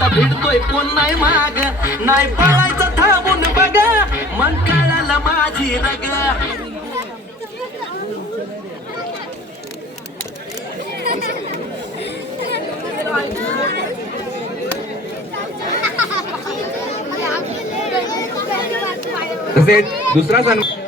आता भिडतोय कोण नाही माग नाही पळायचं थांबून बघा मग कळालं माझी रग तसेच दुसरा सन्मान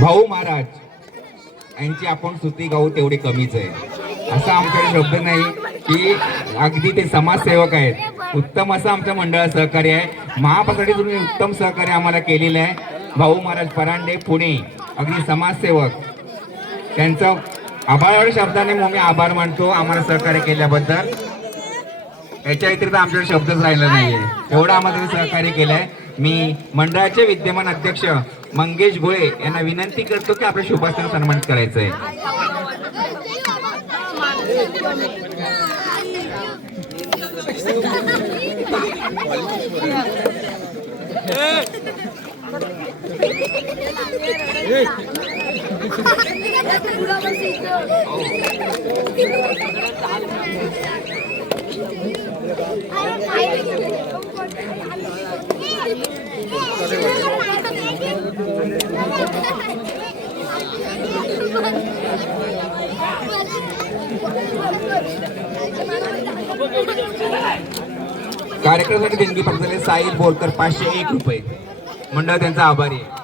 भाऊ महाराज यांची आपण स्तुती गाऊ तेवढी कमीच आहे. असा आमच्याकडे शब्द नाही की अगदी ते समाजसेवक आहेत. उत्तम असं आमच्या मंडळात सहकार्य आहे. महापासाठी तुम्ही उत्तम सहकार्य आम्हाला केलेलं आहे. भाऊ महाराज परांडे पुणे अगदी समाजसेवक त्यांचं आभार शब्दाने मी आभार मानतो आम्हाला सहकार्य केल्याबद्दल. याच्या व्यतिरिक्त आमच्याकडे शब्दच राहिला नाहीये एवढं आम्हाला सहकार्य केलंय. मी मंडळाचे विद्यमान अध्यक्ष मंगेश गोळे यांना विनंती करतो की आपल्या शुभास्थान सन्मानित करायचं आहे. कार्यक्रमासाठी देणगी पडलेले साहिल बोरकर 501 रुपये. मंडळ त्यांचा आभारी आहे.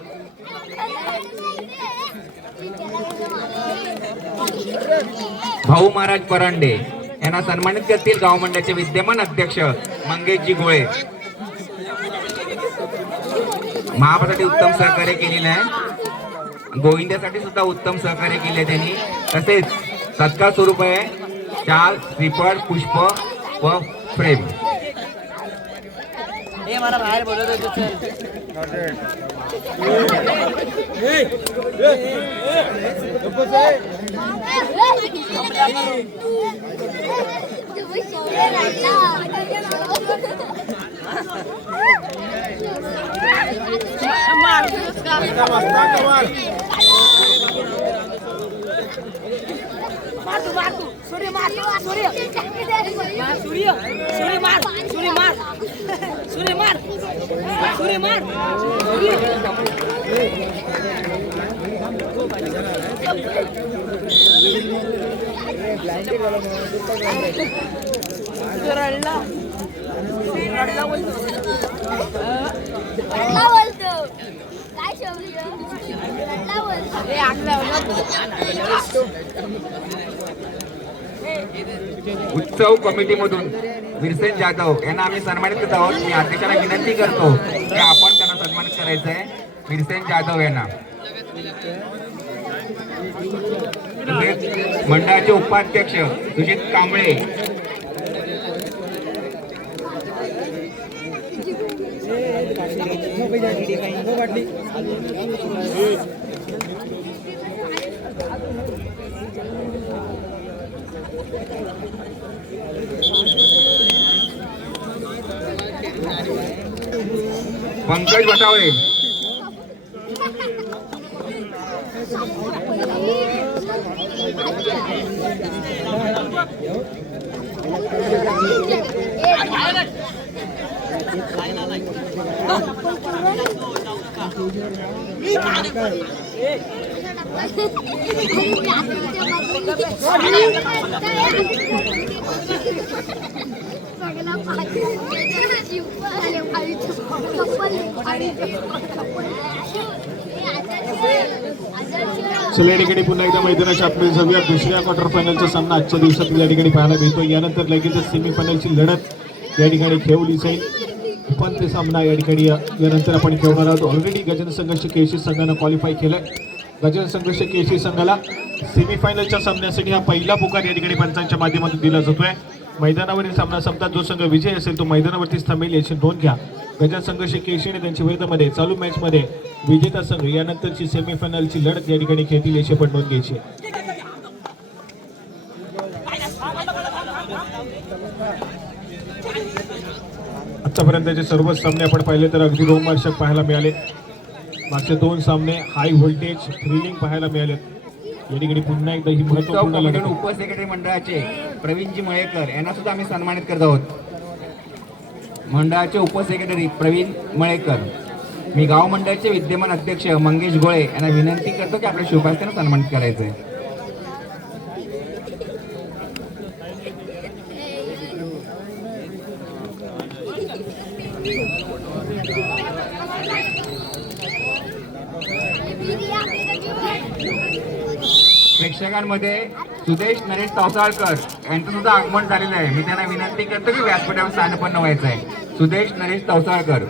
भाऊ महाराज परांडे यांना सन्मानित करतील गाव मंडळाचे विद्यमान अध्यक्ष मंगेशजी गोळे. महापासाठी उत्तम सहकार्य केलेलं आहे. गोविंद्यासाठी सुद्धा उत्तम सहकार्य केले त्यांनी. तसेच तत्काळ स्वरूप आहे शाल श्रीफळ पुष्प व फ्रेम. बाहेर बोलत सूर्य मार सूर्य सूर्य सूर्य मार सूर्य मार सूर्य मार सूर्य मार रडला रडला बोलतो काय शब्द रडला बोलतो हे उत्सव कमिटीमधून विरसेन जाधव यांना आम्ही सन्मानित करत आहोत. मी अध्यक्षांना विनंती करतो की आपण त्यांना सन्मानित करायचं आहे. विरसेन जाधव यांना मंडळाचे उपाध्यक्ष सुजित कांबळे. पंकज बटावळे. चला या ठिकाणी पुन्हा एकदा मैदानाच्या आपली जाऊया. दुसऱ्या क्वार्टर फायनलचा सामना आजच्या दिवसात या ठिकाणी पाहायला मिळतो. यानंतर लगेच सेमीफायनलची लढत या ठिकाणी खेळवली जाईल. उपांत्य सामना या ठिकाणी यानंतर आपण खेळणार आहोत. ऑलरेडी गजन संघर्ष केसी संघानं क्वालिफाय केलंय. गजन संघर्ष केसी संघाला सेमीफायनलच्या सामन्यासाठी हा पहिला पुकार या ठिकाणी पंचांच्या माध्यमातून दिला जातोय. मैदानावरील सामना संपतात जो संघ विजय असेल तो मैदानावरतीच थांबेल याची नोंद घ्या. गजा संघ शेकेशी आणि त्यांच्या विरोधामध्ये चालू मॅच मध्ये विजेता संघ यानंतरची सेमीफायनलची लढत या ठिकाणी खेळतील याची पण नोंद घ्यायची. आतापर्यंतचे सर्वच सामने आपण पाहिले तर अगदी रोमहर्षक पाहायला मिळाले. मागचे 2 सामने हाय व्होल्टेज थ्रिलिंग पाहायला मिळाले. या ठिकाणी पुन्हा एकदा ही महत्त्वपूर्ण लढत. उपसेक्रेटरी मंडळाचे प्रवीणजी मळेकर यांना सुद्धा आम्ही सन्मानित करत आहोत. मंडळाचे उपसेक्रेटरी प्रवीण मळेकर, मी गाव मंडळाचे विद्यमान अध्यक्ष मंगेश गोळे यांना विनंती करतो की आपल्या शुभास्त्यानं सन्मानित करायचंय. प्रेक्षकांमध्ये सुदेश नरेश तावसाळकर यांचं सुद्धा आगमन झालेलं आहे. मी त्यांना विनंती करतो की व्यासपीठावर स्थानपन्न व्हायचं आहे. सुदेश नरेश तावसाळकर.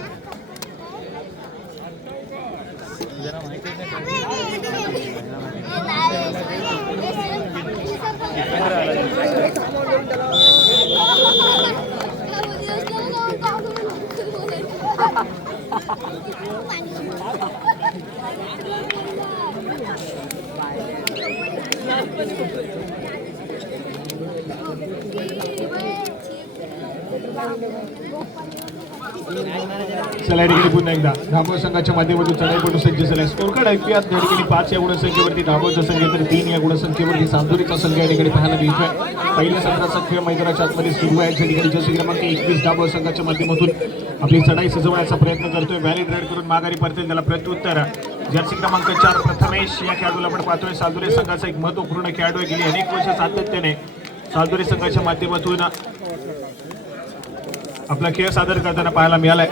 चला या ठिकाणी पुन्हा एकदा धाबोळ संघाच्या माध्यमातून चढाईपटू सज्ज झाला. स्कोर कार्ड ऐकूयात. या ठिकाणी 5 या गुणसंख्येवरती धाबोळचा संघ तर 3 या गुणसंख्येवरती चांदोरीचा संघ या ठिकाणी पाहायला मिळतोय. पहिल्या सत्राचा खेळ मैदानाच्या आतमध्ये सुरू आहे. या ठिकाणी जर्सी क्रमांक 21 धाबोळ संघाच्या माध्यमातून आपली चढाई सजवण्याचा प्रयत्न करतोय. व्हॅलिड रेड करून माघारी परतेल त्याला प्रत्युत्तर जर्सी क्रमांक 4 प्रथमेश या खेळाडूला आपण पाहतोय. सालदुरे संघाचा एक महत्वपूर्ण खेळाडू आहे. गेली अनेक वर्ष सातत्याने सालदुरे संघाच्या माध्यमातून आपला खेळ सादर करताना पाहायला मिळालाय.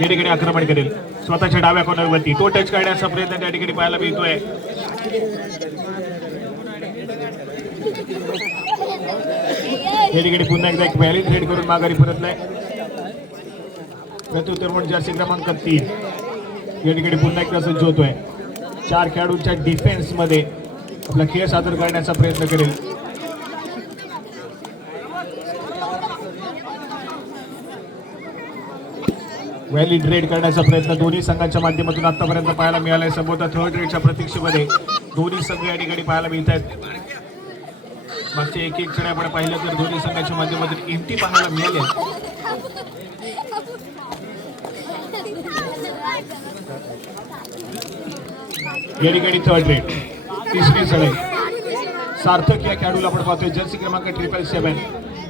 या ठिकाणी आक्रमण करेल स्वतःच्या डाव्या कॉर्नरवरती तो टच काढण्याचा प्रयत्न त्या ठिकाणी पाहायला मिळतोय. या ठिकाणी पुन्हा एकदा एक व्हॅलिड रेड करून माघारी परतलाय. प्रत्युत्तर म्हणून जर्सी क्रमांक 3 या ठिकाणी पुन्हा एकदा सज्ज होतोय. 4 खेळाडूंच्या डिफेन्स मध्ये आपला खेळ सादर करण्याचा प्रयत्न करेल. व्हॅलिड रेड करण्याचा प्रयत्न दोन्ही संघांच्या माध्यमातून आतापर्यंत पाहायला मिळालाय. संबोधा थर्ड रेडच्या प्रतीक्षेमध्ये दोन्ही संघ या ठिकाणी पाहायला मिळत आहेत. मागचे एक क्षण आपण पाहिलं तर दोन्ही संघाच्या माध्यमातून एमटी पाहायला मिळाले. या ठिकाणी थर्ड रेड तिसरी चढाई सार्थक या खेळाडूला आपण पाहतोय. जर्सी क्रमांक 777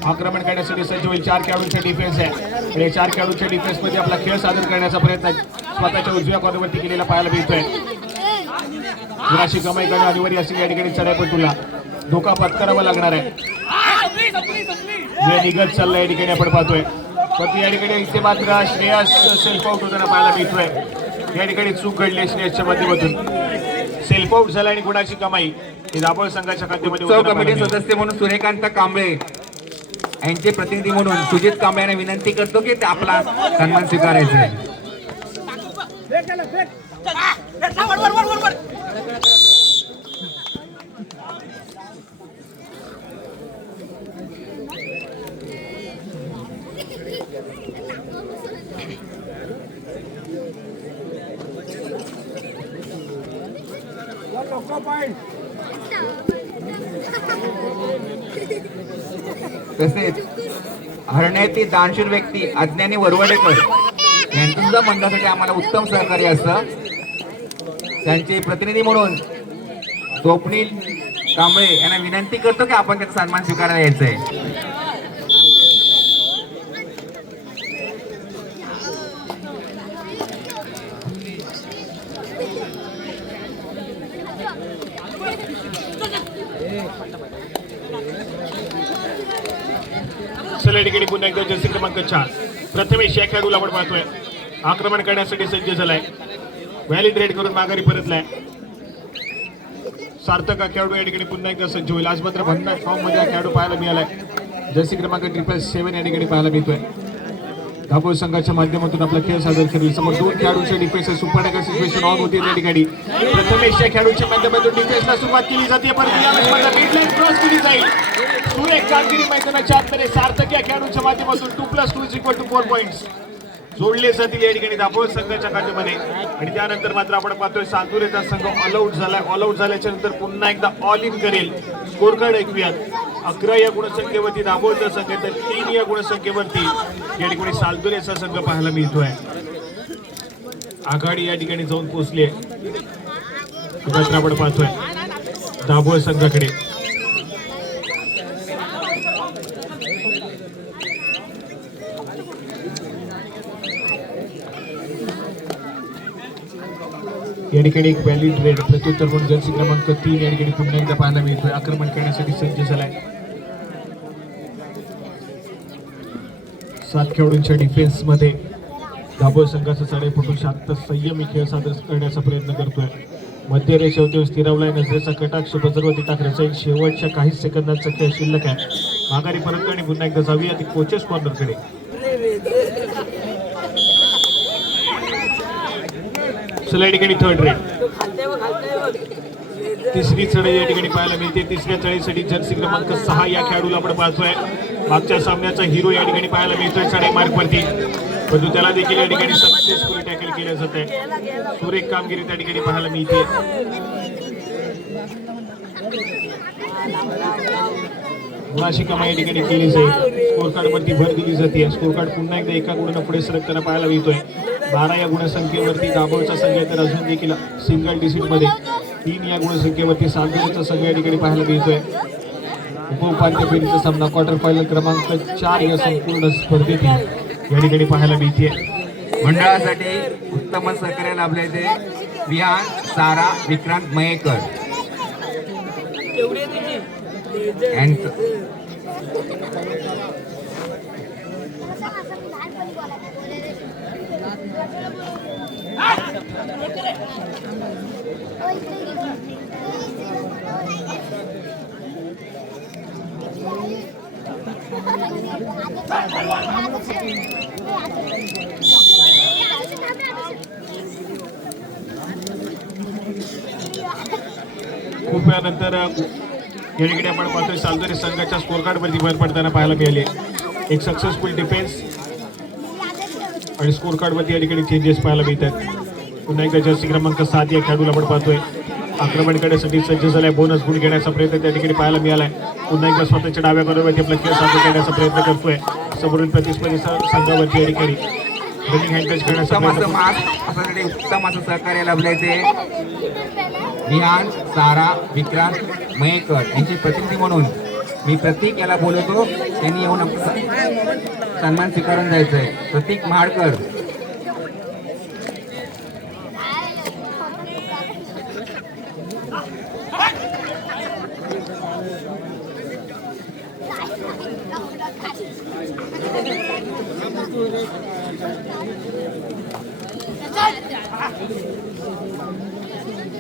आक्रमण करण्यासाठी सज्ज होईल. 4 खेळाडूंचा डिफेन्स आहे. या 4 खेळाडूंच्या डिफेन्स मध्ये आपला खेळ सादर करण्याचा प्रयत्न स्वतःच्या उजव्या कॉर्नरवरती केलेला पाहायला मिळतोय. गुणाशी कमाई करणं अनिवार्य असेल या ठिकाणी चढाईपटूला धोका पत्करावा लागणार आहे. वेळ निघत चालला या ठिकाणी आपण पाहतोय. पण या ठिकाणी इथे मात्र श्रेयस सेल्फ आउट होताना पाहायला मिळतोय. या ठिकाणी चूक घडली श्रेयसच्या माध्यमातून सेल्फ आउट झाला आणि गुणाची कमाई ही दाभोळ संघाच्या खात्यामध्ये. कमिटी सदस्य म्हणून सूर्यकांत कांबळे यांचे प्रतिनिधी म्हणून सुजित कांबळे यांना विनंती करतो की ते आपला सन्मान स्वीकारायचा आहे. तसेच हरण्यातील दानशूर व्यक्ती अज्ञानी वरवडेकर यांचं सुद्धा मंडळासाठी आम्हाला उत्तम सहकार्य असतं. त्यांचे प्रतिनिधी म्हणून स्वप्नील कांबळे यांना विनंती करतो की आपण त्याचा सन्मान स्वीकारायला यायचं आहे. चला ठिकाणी पुन्हा एकदा जर्सी क्रमांक 4 प्रथमेश या खेळाडूला आपण पाहतोय. आक्रमण करण्यासाठी सज्ज झालाय. व्हॅलिड रेड करून माघारी परतलाय. सार्थक हा खेळाडू या ठिकाणी पुन्हा एकदा सज्ज होईल. आज मात्र भन्नाट फॉर्म मध्ये हा खेळाडू पाहायला मिळालाय. जर्सी क्रमांक 777 या ठिकाणी पाहायला मिळतोय. दाभोळ संघाच्या माध्यमातून आपला खेळ सादर करेल. समोर दोन खेळाडूंच्या defence super tackle situation on होती त्या ठिकाणी. प्रथमेश या खेळाडूच्या माध्यमातून डिफेन्सला सुरुवात केली जाते, परंतु यावेळेस मात्र मिडलाईन क्रॉस केली जाईल. सुरेख कामगिरी मैदानाच्या आतमध्ये सार्थक या खेळाडूच्या माध्यमातून 2+2 = 4 पॉईंट्स जोडले जातील या ठिकाणी दाभोळ संघाच्या खात्यामध्ये. आणि त्यानंतर मात्र आपण पाहतोय सातुरेचा संघ ऑल आउट झाल्याच्या नंतर पुन्हा एकदा ऑल इन करेल. स्कोर कार्ड ऐकूयात. 11 या गुणसंख्येवरती दाभोळचा संघ, तर 3 या गुणसंख्येवरती या ठिकाणी सालदुरेचा संघ पाहायला मिळतोय. आघाडी या ठिकाणी जाऊन पोहोचली आहे. आपण पाहतोय दाभोळ संघाकडे. या ठिकाणी एक व्हॅलिड रेड प्रत्युत्तर म्हणून जर्सी क्रमांक 3 या ठिकाणी पुन्हा एकदा पाहायला मिळतोय. आक्रमण करण्यासाठी सज्ज झालाय. 7 खेळाडूंच्या डिफेन्स मध्ये दाभोळ संघाचा चढाईपटू शांत संयमी खेळ सादर करण्याचा प्रयत्न करतोय. मध्य रेषेवरती स्थिरावलाय. नजरेचा कटाक्ष बजरवरती टाकण्याचा एक शेवटच्या काही सेकंदाचा खेळ शिल्लक आहे. माघारी परत आणि पुन्हा एकदा जाऊया ती कोचेस कॉर्नरकडे. चला या ठिकाणी थर्ड रेड. तिसरी चढाई या ठिकाणी पाहायला मिळते. तिसऱ्या चढाईसाठी जर्सी क्रमांक 6 या खेळाडूला आपण पाहतोय. मागच्या सामन्याचा हिरो या ठिकाणी पाहायला मिळतोय चढाई मार्गवरती, परंतु त्याला देखील या ठिकाणी सक्सेसफुली टॅकल केलं जात आहे. सुरेख कामगिरी त्या ठिकाणी पाहायला मिळते. मुळाशी कमाई या ठिकाणी केली जाईल. स्कोर कार्ड वरती भर दिली जाते. स्कोर कार्ड पुन्हा एकदा एका गुणानं पुढे सरकताना पाहायला मिळतोय. 12 या गुणसंख्येवरती दाभोळचा संघ तर अजून देखील सिंगल डिजिट मध्ये. 3 या गुणसंख्येवरती सालदुरेचा संघ या ठिकाणी पाहायला मिळतोय. उपउपांत्य फेरीचा सामना क्वार्टर फायनल क्रमांक 4 या संपूर्ण स्पर्धेत या ठिकाणी पाहायला मिळते. मंडळासाठी उत्तम सहकार्य लाभले ते विहान, सारा, विक्रांत मयेकर यांचं. खूप वेळानंतर या ठिकाणी आपण पाहतोय सालदुरे संघाच्या स्कोर कार्ड वरती भर पडताना पाहायला मिळाले. एक सक्सेसफुल डिफेन्स आणि स्कोर कार्ड वरती या ठिकाणी चेंजेस पाहायला मिळतात. पुन्हा एकदा जर्सी क्रमांक 7 या खेळाडूला आपण पाहतोय. आक्रमण करण्यासाठी सज्ज झालाय. बोनस गुण घेण्याचा प्रयत्न त्या ठिकाणी पाहायला मिळालाय. पुन्हा एकदा स्वतःच्या डाव्या बरोबर आपला खेळ सादर करण्याचा प्रयत्न करतोय. समोरील प्रतिस्पर्धी संघावरती या ठिकाणी रनिंग हँडटच करण्याचा प्रयत्न. उत्तम असं सहकार्य लाभले ते विहान, सारा, विक्रांत मयेकर यांचे प्रतिनिधी म्हणून मी प्रतीक याला बोलवतो. त्यांनी येऊन सन्मान स्वीकारून जायचंय. प्रतीक महाडकर.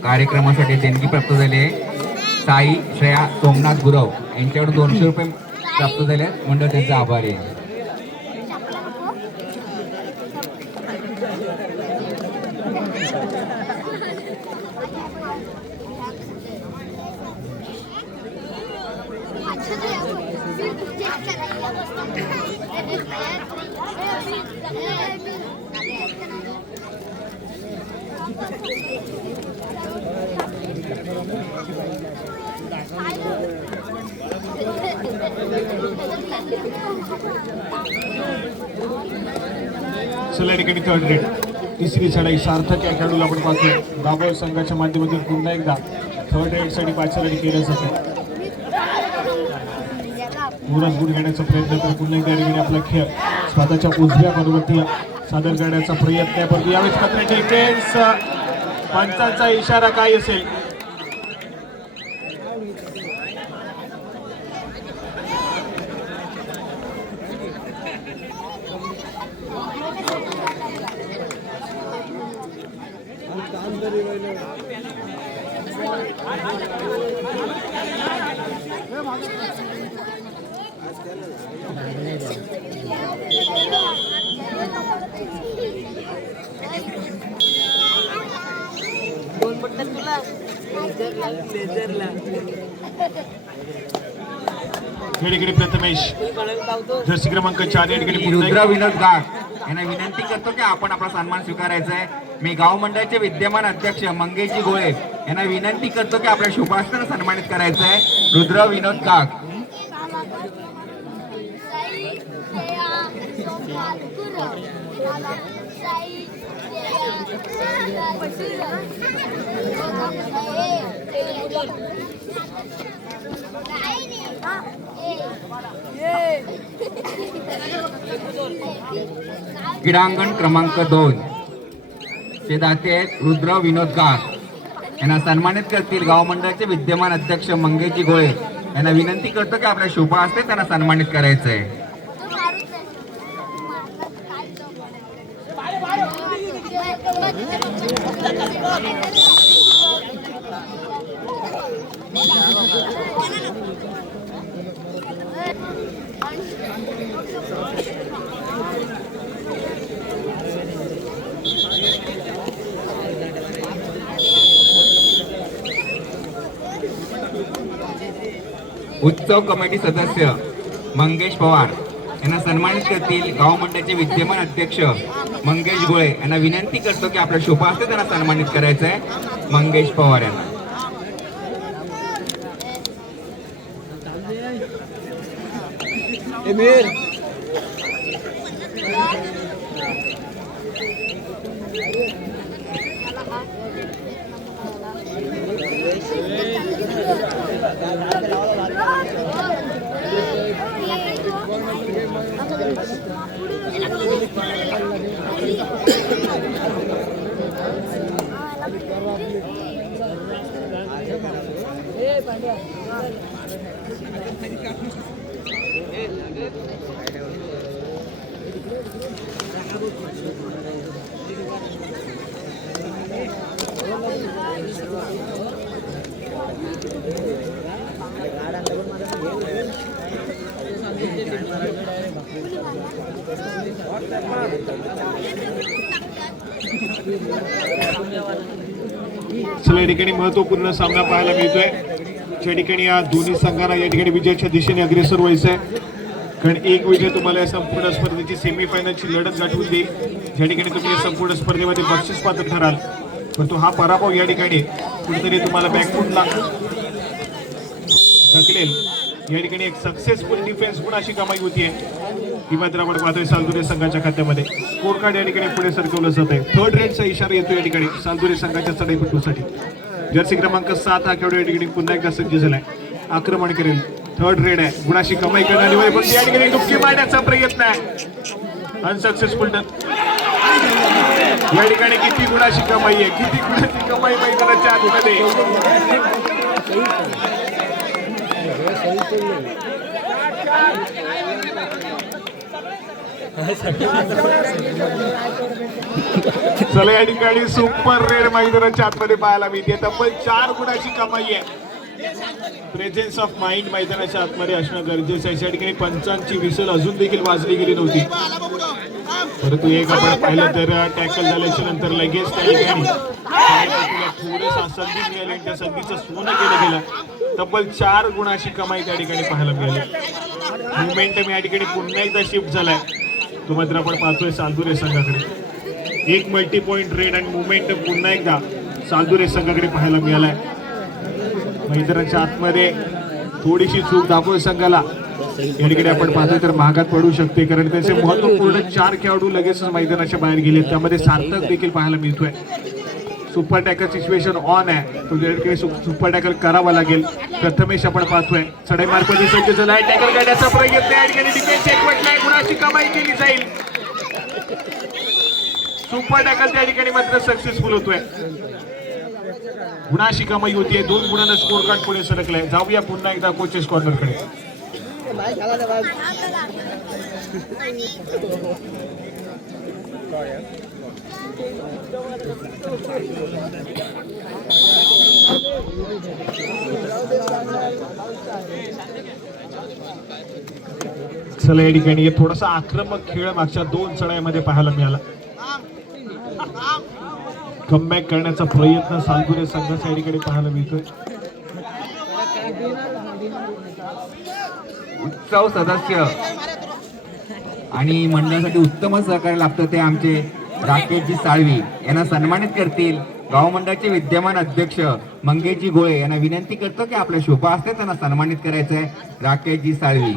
कार्यक्रमासाठी देणगी प्राप्त झाली साई श्रेया सोमनाथ गुरव यांच्याकडून 200 रुपये प्राप्त झाले. मंडळ त्यांचा आभारी आहे. चला या ठिकाणी थर्ड रेड. तिसरी चढाई सार्थक या खेळाडूला आपण पाहतोय. दाभोळ संघाच्या माध्यमातून पुन्हा एकदा थर्ड रेडसाठी पाचारणी केलं जातं. बोनस गुण घेण्याचा प्रयत्न कर. पुन्हा एकदा ठिकाणी आपला खेळ स्वतःच्या उजव्या बरोबर सादर करण्याचा प्रयत्न आहे. परंतु यावेळेस मात्र डिफेन्स पंचांचा इशारा काय असेल. या ठिकाणी प्रथमेश जर्सी क्रमांक 4 या ठिकाणी पुन्हा रुद्र विनोद गाग यांना विनंती करतो की आपण आपला सन्मान स्वीकारायचा आहे. मी गाव मंडळाचे विद्यमान अध्यक्ष मंगेशजी गोळे यांना विनंती करतो की आपल्या शुभास्त्रानं सन्मानित करायचं आहे. रुद्र विनोद गाग. क्रीडांगण क्रमांक 2 चे दाते आहेत रुद्र विनोद गाग यांना सन्मानित करतील गाव मंडळाचे विद्यमान अध्यक्ष मंगेशजी गोळे यांना विनंती करतो की आपल्या शुभ हस्ते त्यांना सन्मानित करायचं आहे. उत्सव कमिटी सदस्य मंगेश पवार यांना सन्मानित करतील गाव मंडळाचे विद्यमान अध्यक्ष मंगेश गोळे यांना विनंती करतो की आपल्या शुभ हस्ते त्यांना सन्मानित करायचं आहे. मंगेश पवार यांना. चला या ठिकाणी महत्वपूर्ण सामना पाहायला मिळतोय. ज्या ठिकाणी या दोन्ही संघांना या ठिकाणी विजयाच्या दिशेने अग्रेसर व्हायचं आहे. कारण एक विजय तुम्हाला या संपूर्ण स्पर्धेची सेमीफायनलची लढत गाठवून देईल. ज्या ठिकाणी तुम्ही या संपूर्ण स्पर्धेमध्ये बक्षीस पात्र ठराल, परंतु हा पराभव या ठिकाणी कुठेतरी तुम्हाला बॅकफुटला ढकलेल. या ठिकाणी एक सक्सेसफुल डिफेन्स पण अशी कमाई होतीये ही मात्र आपण पाहतोय सालदुरे संघाच्या खात्यामध्ये. स्कोर कार्ड या ठिकाणी पुढे सरकवलं जात आहे. थर्ड रेडचा इशारा येतो या ठिकाणी सालदुरे संघाच्या चढाईपटूसाठी. जर्सी क्रमांक 7 हा खेळाडू या ठिकाणी पुन्हा एकदा सज्ज झालाय. आक्रमण करेल. थर्ड रेड आहे. गुणाशी कमाई करणारी वेळ, पण या ठिकाणी डुबकी मारण्याचा प्रयत्न आहे. Unsuccessful done. या ठिकाणी किती गुणाशी कमाई आहे, किती गुणाची कमाई मैदानाच्या आतमध्ये. चला या ठिकाणी सुपर रेड मैदानाच्या आतमध्ये पाहायला मिळते. तब्बल 4 गुणाची कमाई आहे. प्रेझेन्स ऑफ माइंड मैदानाच्या आतमध्ये असणं गरजेचं आहे. या ठिकाणी पंचांची विसल अजून देखील वाजली गेली नव्हती, परंतु एक आपण पाहिलं तर टॅकल झाल्याच्या नंतर लगेच त्या ठिकाणी थोडंसं संधी मिळाली आणि त्या संधीचं सोनं केलं गेलं. तब्बल 4 गुणाची कमाई त्या ठिकाणी पाहायला मिळाली. मोमेंटम या ठिकाणी पुन्हा एकदा शिफ्ट झालाय. तो मात्र आपण पाहतोय सालदुरे संघाकडे. एक मल्टी पॉइंट रेड आणि मोमेंटम पुन्हा एकदा सालदुरे संघाकडे पाहायला मिळालाय. मैदानाच्या आतमध्ये थोडीशी चूक दाखवून संघाला या ठिकाणी आपण पाहतोय तर महागात पडू शकते, कारण त्याचे महत्वपूर्ण 4 खेळाडू लगेच मैदानाच्या बाहेर गेले. त्यामध्ये सार्थक देखील पाहायला मिळतोय. सुपर टॅकल सिच्युएशन ऑन आहे, तो या ठिकाणी सुपर टॅकल करावा लागेल. प्रथमेश आपण पाहतोय चढाई मार्फत सज्ज झालाय. टॅकल काढण्याचा प्रयत्न या ठिकाणी डिफेन्स एकवटलाय. गुणाची कमाई केली जाईल. सुपर टॅकल त्या ठिकाणी मात्र सक्सेसफुल होतोय. गुणाशी कमाई होतीये. 2 गुणांना स्कोर कार्ड पुढे सरकलाय. जाऊया पुन्हा एकदा कोचेस कॉर्नरकडे. चला या ठिकाणी थोडासा आक्रमक खेळ मागच्या 2 चढाईमध्ये पाहायला मिळाला. कमबॅक करण्याचा प्रयत्न सालदुरे संघाच्या या ठिकाणी पाहायला मिळतोय. उत्सव सदस्य आणि मंडळासाठी उत्तम सहकार्य लागतं ते आमचे राकेशजी साळवी यांना सन्मानित करतील गाव मंडळाचे विद्यमान अध्यक्ष मंगेशजी गोळे यांना विनंती करतो की आपल्या शोभा असते त्यांना सन्मानित करायचंय. राकेशजी साळवी.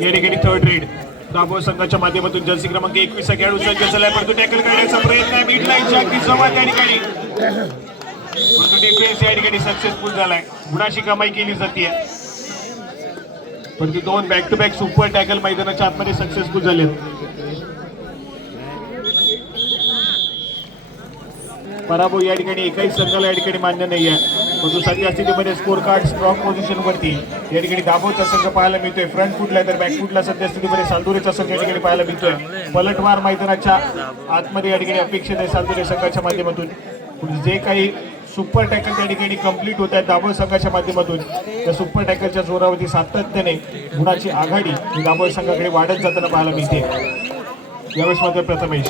या ठिकाणी थर्ड रेड दाभोळ संघाच्या माध्यमातून जर्सी क्रमांक 21 खेळाडू सज्ज झालाय, परंतु टॅकल करण्याचा प्रयत्न आहे. मिड लाईनच्या अगदी जवळ त्या ठिकाणी परंतु डिफेन्स या ठिकाणी सक्सेसफुल झालाय. गुणाची कमाई केली जाते, परंतु 2 back to back super tackle मैदानाच्या आतमध्ये सक्सेसफुल झाले. पराभव या ठिकाणी एकाही संघाला या ठिकाणी मान्य नाही आहे, परंतु सध्या स्थितीमध्ये स्कोर कार्ड स्ट्रॉंग पोझिशन वरती या ठिकाणी दाभोळचा संघ पाहायला मिळतोय. फ्रंट फुटला तर बॅक फुटला सध्या स्थितीमध्ये सालदुरेचा संघ या ठिकाणी पाहायला मिळतोय. पलटवार मैदानाच्या आतमध्ये या ठिकाणी अपेक्षित आहे सालदुरे संघाच्या माध्यमातून. जे काही सुपर टॅकल त्या ठिकाणी कंप्लीट होत आहेत दाभोळ संघाच्या माध्यमातून, त्या सुपर टॅकलच्या जोरावरती सातत्याने गुणाची आघाडी ही दाभोळ संघाकडे वाढत जाताना पाहायला मिळते. यावेळेस मात्र प्रथमेश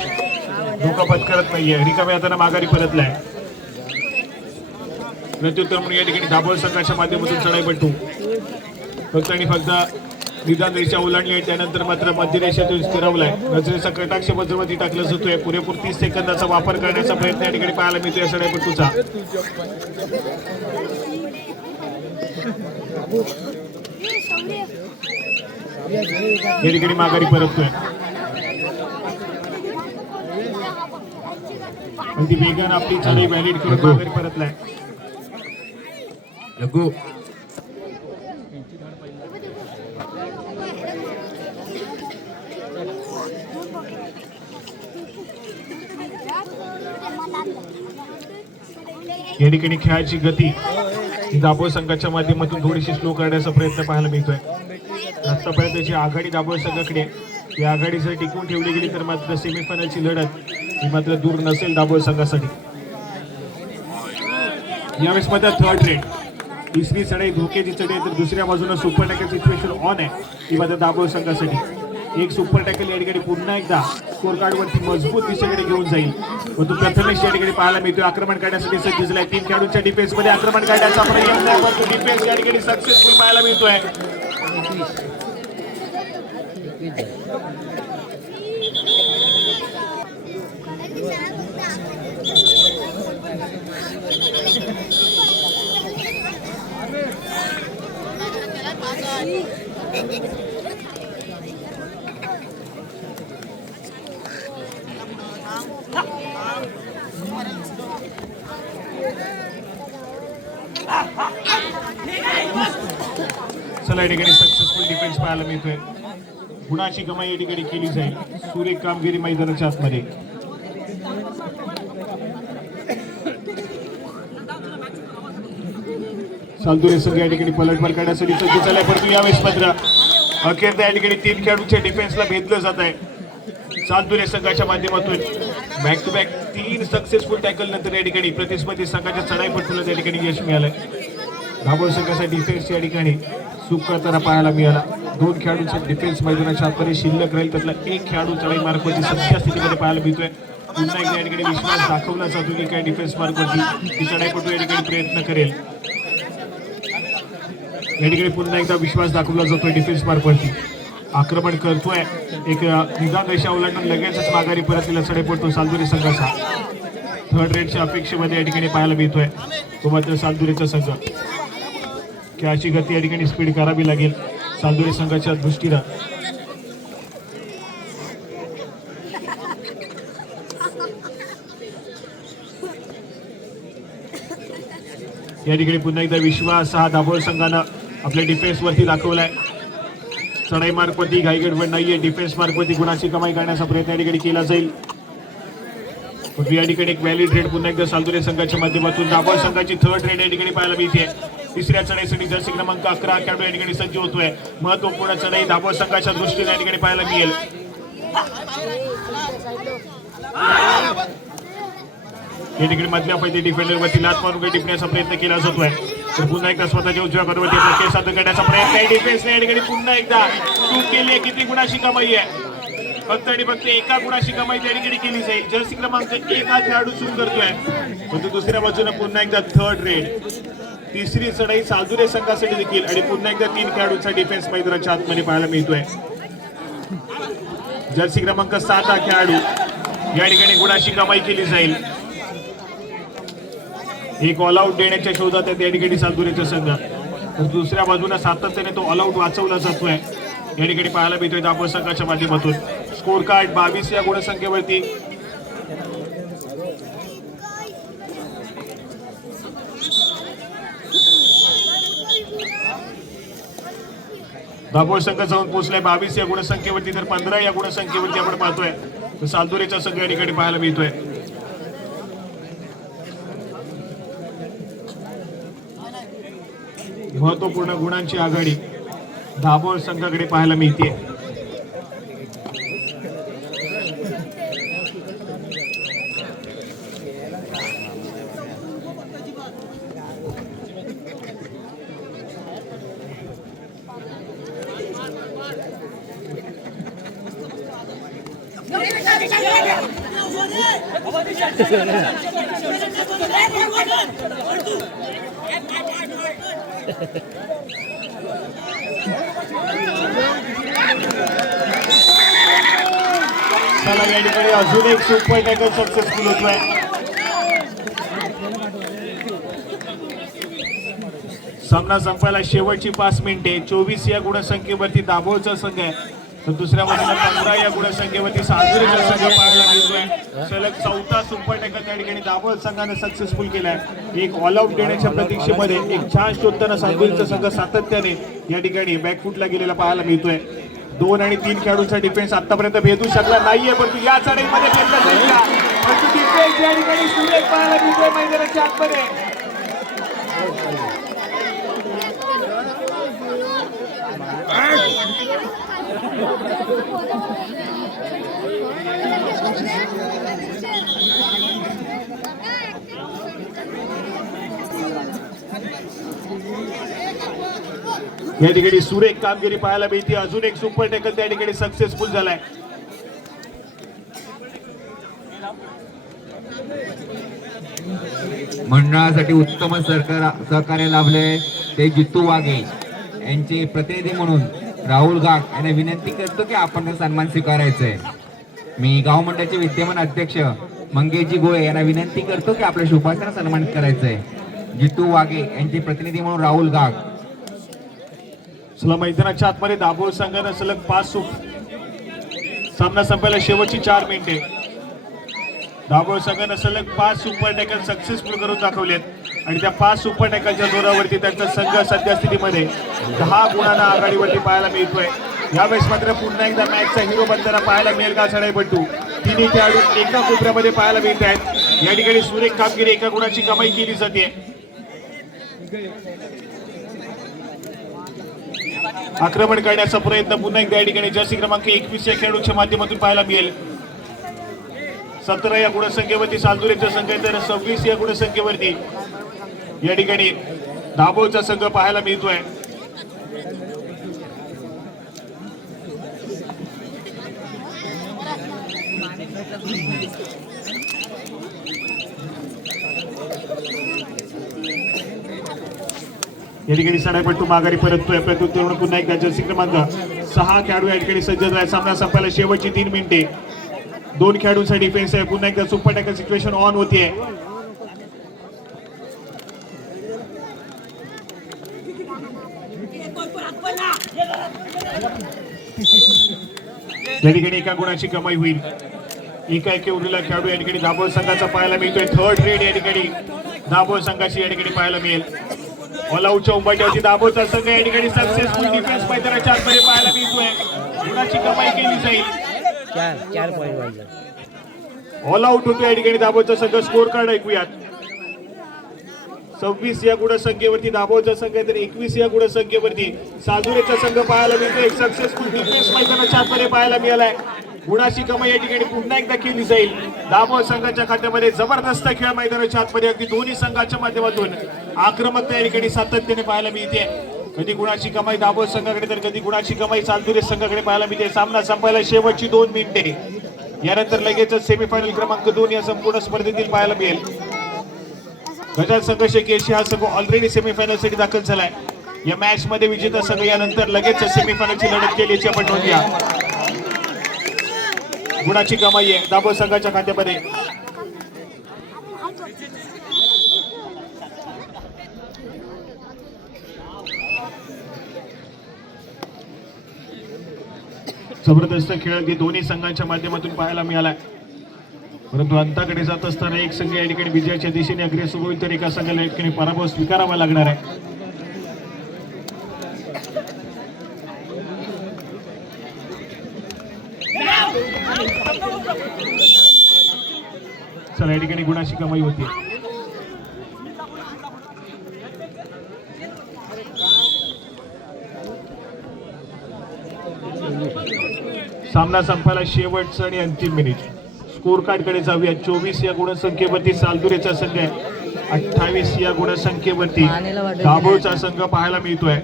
धोका पत्करत नाहीये, रिकाम्या हाताने माघारी परतलाय. प्रत्युत्तर म्हणून या ठिकाणी दाभोळ संघाच्या माध्यमातून चढाईपट्टू फक्त आणि फक्त निदान रेषा ओलांडली आहे, त्यानंतर मात्र मध्य रेषेतून स्थिरवलाय. नजरेचा कटाक्ष वज्रवती टाकला जातोय. पुरेपूर 30 सेकंदाचा वापर करण्याचा प्रयत्न या ठिकाणी पाहायला मिळतोय या चढाईपट्टूचा. या ठिकाणी माघारी परततोय आणि ती वेगानं आपली चढाई व्हॅलिड करून माघारी परतलाय. लघु या ठिकाणी खेळाची गती दाभोळ संघाच्या माध्यमातून थोडीशी स्लो करण्याचा प्रयत्न पाहायला मिळतोय. आतापर्यंतची आघाडी दाभोळ संघाकडे, या आघाडी जर टिकवून ठेवली गेली तर मात्र सेमीफायनलची लढत ही मात्र दूर नसेल दाभोळ संघासाठी. यावेळेस मात्र थर्ड रेड तिसरी चढाई धोक्याची चढाई, तर दुसऱ्या बाजूला सुपर टॅकल सिच्युएशन ऑन आहे ही मात्र दाभोळ संघासाठी. एक सुपर टॅकल या ठिकाणी पुन्हा एकदा स्कोर कार्ड वरती मजबूत दिशेकडे घेऊन जाईल. परंतु प्रथमेश या ठिकाणी पाहायला मिळतोय आक्रमण करण्यासाठी सज्ज झालाय. 3 खेळाडूंच्या डिफेन्स मध्ये आक्रमण करण्याचा प्रयत्न आहे, परंतु डिफेन्स या ठिकाणी सक्सेसफुल पाहायला मिळतोय. चला या ठिकाणी सक्सेसफुल डिफेन्स पाहायला मिळतोय. गुणाची कमाई या ठिकाणी केली जाईल. सुरेख कामगिरी मैदानाच्या आतमध्ये. सालदुरे संघ या ठिकाणी पलटवार करण्यासाठी सज्ज झालाय, परंतु यावेळेस मात्र अखेर या ठिकाणी 3 खेळाडूंच्या डिफेन्सला भेदलं जात आहे. सालदुरे संघाच्या माध्यमातून back to back 3 successful tackle नंतर या ठिकाणी प्रतिस्पर्धी संघाच्या चढाईपट्टूला त्या ठिकाणी यश मिळालंय. दाभोळ संघाचा डिफेन्स या ठिकाणी चूक करताना पाहायला मिळाला. 2 खेळाडूंचा डिफेन्स मैदानाच्या आतमध्ये शिल्लक राहील, त्यातला 1 खेळाडू चढाई मार्कवरती सध्या स्थितीमध्ये पाहायला मिळतोय. पुन्हा एकदा या ठिकाणी विश्वास दाखवला जातो की काय डिफेन्स मार्कवरती ती चढाईपट्टू या ठिकाणी प्रयत्न करेल. या ठिकाणी पुन्हा एकदा विश्वास दाखवला जातोय डिफेन्स मार्कवरती. आक्रमण करतोय, एक निदान रेषा ओलांडून लगेचच माघारी परतलेला चढाईपट्टू सालदुरे संघाचा. थर्ड रेडच्या अपेक्षेमध्ये या ठिकाणी पाहायला मिळतोय तो मात्र सालदुरेचा संघ. खेळाची गती या ठिकाणी स्पीड करावी लागेल सालदुरे संघाच्या दृष्टीनं. या ठिकाणी पुन्हा एकदा विश्वास हा दाभोळ संघानं आपल्या डिफेन्स वरती दाखवलाय. चढाई मार्कवरती घाई गडबड नाहीये. डिफेन्स मार्कवरती गुणाची कमाई करण्याचा प्रयत्न या ठिकाणी केला जाईल. या ठिकाणी एक व्हॅलिड रेड पुन्हा एकदा सालदुरे संघाच्या माध्यमातून दाभोळ संघाची थर्ड रेड या ठिकाणी पाहायला मिळते. तिसऱ्या चढाईसाठी जर्सी क्रमांक 11 खेळाडू या ठिकाणी सज्ज होतोय. महत्वपूर्ण चढाई दाभोळ संघाच्या दृष्टीने या ठिकाणी पाहायला मिळेल. या ठिकाणी मधल्या पैकी डिफेंडर वरती लात मारून काही टिपण्याचा प्रयत्न केला जातोय. तर पुन्हा एकदा स्वतःच्या उजव्या कॉर्नरवरती केस साध्य करण्याचा प्रयत्न आहे डिफेन्सने या ठिकाणी पुन्हा एकदा चूक केली आहे. किती गुणाची कमाई आहे, फक्त आणि फक्त एका गुणाची कमाई त्या ठिकाणी केली जाईल. जर्सी क्रमांक 1 हा खेळाडू चूक करतोय, परंतु दुसऱ्या बाजूने पुन्हा एकदा थर्ड रेड, तिसरी चढाई साजुरे संघासाठी देखील आणि पुन्हा एकदा 3 खेळाडूंचा डिफेन्स मैदानाच्या आतमध्ये पाहायला मिळतोय. जर्सी क्रमांक 7 हा खेळाडू या ठिकाणी गुणाची कमाई केली जाईल. एक ऑल आउट देण्याच्या शोधात आहे त्या ठिकाणी सालदुरेचा संघ, तर दुसऱ्या बाजूला सातत्याने तो ऑल आउट वाचवला जातोय या ठिकाणी पाहायला मिळतोय दापोली संघाच्या माध्यमातून. स्कोर कार्ड 22 या गुणसंख्येवरती दापोली संघ जाऊन पोहोचलाय 22 या गुणसंख्येवरती, तर 15 या गुणसंख्येवरती आपण पाहतोय तर सालदुरेचा संघ या ठिकाणी पाहायला मिळतोय. महत्वपूर्ण गुणांची आघाडी दाभोळ संघाकडे पाहायला मिळते. चला या ठिकाणी अजून एक सुपर टॅकल सक्सेसफुल होतोय. सामना संपायला शेवटची 5 मिनिटे. 24 या गुणसंख्येवरती दाभोळचा संघ आहे, तर दुसऱ्या बाजूला 15 या गुणसंख्येवरती सालदुरेचा संघ पाहायला मिळतोय. सलग 4था सुपर टॅकल त्या ठिकाणी दाभोळ संघाने सक्सेसफुल केलाय. एक ऑल आउट देण्याच्या प्रतीक्षेमध्ये एक छान शोधताना सालदुरेचा संघ सातत्याने या ठिकाणी बॅकफुटला गेलेला पाहायला मिळतोय. 2 आणि 3 खेळाडूंचा डिफेन्स आतापर्यंत भेदू शकला नाहीये, परंतु या चढाईमध्ये भेदला जाईल का? परंतु डिफेन्स या ठिकाणी सुरेख पाहायला मिळतोय मैदानाच्या आतमध्ये. या ठिकाणी सुरेख कामगिरी पाहायला मिळते. अजून एक सुपर टॅकल त्या ठिकाणी सक्सेसफुल झालाय. मंडळासाठी उत्तम सहकार्य लाभले ते जितू वाघे यांचे प्रतिनिधी म्हणून राहुल गाग यांना विनंती करतो की आपण सन्मान स्वीकारायचा आहे. मी गाव मंडळाचे विद्यमान अध्यक्ष मंगेशजी गोळे यांना विनंती करतो की आपल्या शुभासना सन्मानित करायचं आहे. जितू वाघे यांचे प्रतिनिधी म्हणून राहुल गाग. चला मैदानाच्या आतमध्ये दाभोळ संघानं सलग 5 सामना संपायला शेवटची 4 मिनिटे. दाभोळ संघानं सलग 5 सुपर टॅकल सक्सेसफुल करून दाखवलेत आणि त्या 5 सुपर टॅकलच्या जोरावरती त्यांचा संघ सध्या स्थितीमध्ये 10 गुणांना आघाडीवरती पाहायला मिळतोय. यावेळेस मात्र पुन्हा एकदा मॅचचा हिरो बनताना पाहायला मिळेल का चढाईपट्टू? तिन्ही खेळाडू एका कोपऱ्यामध्ये पाहायला मिळत आहेत. या ठिकाणी सुरेख कामगिरी, एका गुणाची कमाई केली जाते. आक्रमण करण्याचा प्रयत्न पुन्हा एकदा या ठिकाणी जर्सी क्रमांक 21 या खेळाडूच्या माध्यमातून पाहायला मिळेल. 17 या गुणसंख्येवरती सालदुरेचा संघ, तर 26 या गुणसंख्येवरती या ठिकाणी दाभोळचा संघ पाहायला मिळतोय. या ठिकाणी सडापट्टू माघारी परततोय. प्रत्युत्तर पुन्हा एकदा जर्सी क्रमांक 6 खेळाडू या ठिकाणी सज्ज झाले. सामना संपायला शेवटची 3 मिनिटे. 2 खेळाडूंचा डिफेन्स आहे. पुन्हा एकदा सुपर टॅकल सिच्युएशन ऑन होतीये. या ठिकाणी एका गुणाची कमाई होईल. एका उरलेला खेळाडू या ठिकाणी दाभोळ संघाचा पाहायला मिळतोय. थर्ड रेड या ठिकाणी दाभोळ संघाची या ठिकाणी पाहायला मिळेल. ऑल आउटच्या उंबरठ्यावरती दाभोळचा संघ या ठिकाणी सक्सेसफुल डिफेन्स मैदानाच्या आतमध्ये पाहायला मिळतोय. गुणाची कमाई केली जाईल. 4 पॉईंट वाढलं. ऑल आउट होतो या ठिकाणी दाभोळचा संघ. स्कोर कार्ड ऐकूयात. 26 या गुणसंख्येवरती दाभोळचा संघ, तर 21 या गुणसंख्येवरती साजुरेचा संघ पाहायला मिळतो. एक सक्सेसफुल डिफेन्स मैदानाच्या आतमध्ये पाहायला मिळालाय. गुणाची कमाई या ठिकाणी पुन्हा एकदा केली जाईल. दाभोळ संघाच्या खात्यामध्ये जबरदस्त खेळ मैदानाच्या आतमध्ये अगदी दोन्ही संघाच्या माध्यमातून आक्रमकता या ठिकाणी सातत्याने पाहायला मिळते. कधी गुणाची कमाई दाभोळ संघाकडे तर कधी गुणाची कमाई चालदुरे संघाकडे पाहायला मिळते. सामना संपायला शेवटची 2 मिनिटे. यानंतर लगेच सेमीफायनल क्रमांक 2 या संपूर्ण स्पर्धेतील पाहायला मिळेल. गजाल संघ शेकेशी हा संघ ऑलरेडी सेमीफायनल साठी दाखल झालाय. या मॅच मध्ये विजेता संघ यानंतर लगेच सेमीफायनलची लढत केल्याची आपण नोंदूया. गुणाची कमाई आहे दाभोळ संघाच्या खात्यामध्ये. जबरदस्त खेळ अगदी दोन्ही संघांच्या माध्यमातून पाहायला मिळालाय. परंतु अंताकडे जात असताना एक संघ या ठिकाणी विजयाच्या दिशेने अग्रेसर होईल तर एका संघाला या ठिकाणी पराभव स्वीकारावा लागणार आहे. चला या ठिकाणी गुणाची कमाई होती. सामना संपायला शेवटचं आणि अंतिम मिनिट. स्कोर कार्ड कडे जाऊया. 24 या गुणसंख्येवरती सालदुरेचा संघ आहे. 28 या गुणसंख्येवरती दाभोळचा संघ पाहायला मिळतोय.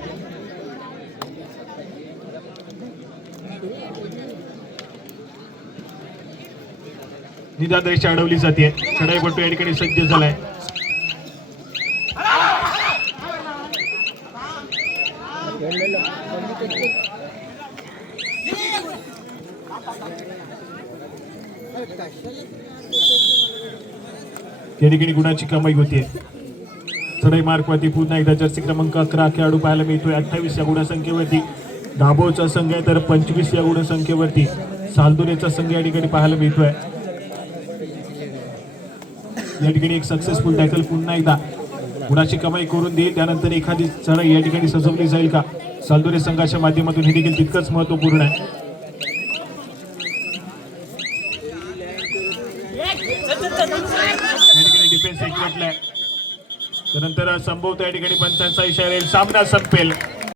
निदान रेषा अडवली जाते. चढाईपट्टू या ठिकाणी सज्ज झालाय. या ठिकाणी गुणाची कमाई होते. चढाई मार्कवरती पुन्हा एकदा जर्सी क्रमांक 11 खेळाडू पाहायला मिळतोय. 28 या गुणसंख्येवरती दाभोळचा संघ आहे तर 25 या गुणसंख्येवरती सालदुरेचा संघ या ठिकाणी पाहायला मिळतोय. या ठिकाणी एक सक्सेसफुल टॅकल पुन्हा एकदा गुणाची कमाई करून देईल. त्यानंतर एखादी चढाई या ठिकाणी सजवली जाईल का सालदुरे संघाच्या माध्यमातून हे देखील तितकंच महत्वपूर्ण आहे. या ठिकाणी डिफेन्स एक भेटलाय. त्यानंतर संभवत या ठिकाणी पंचांचा इशारा येईल. सामना संपेल.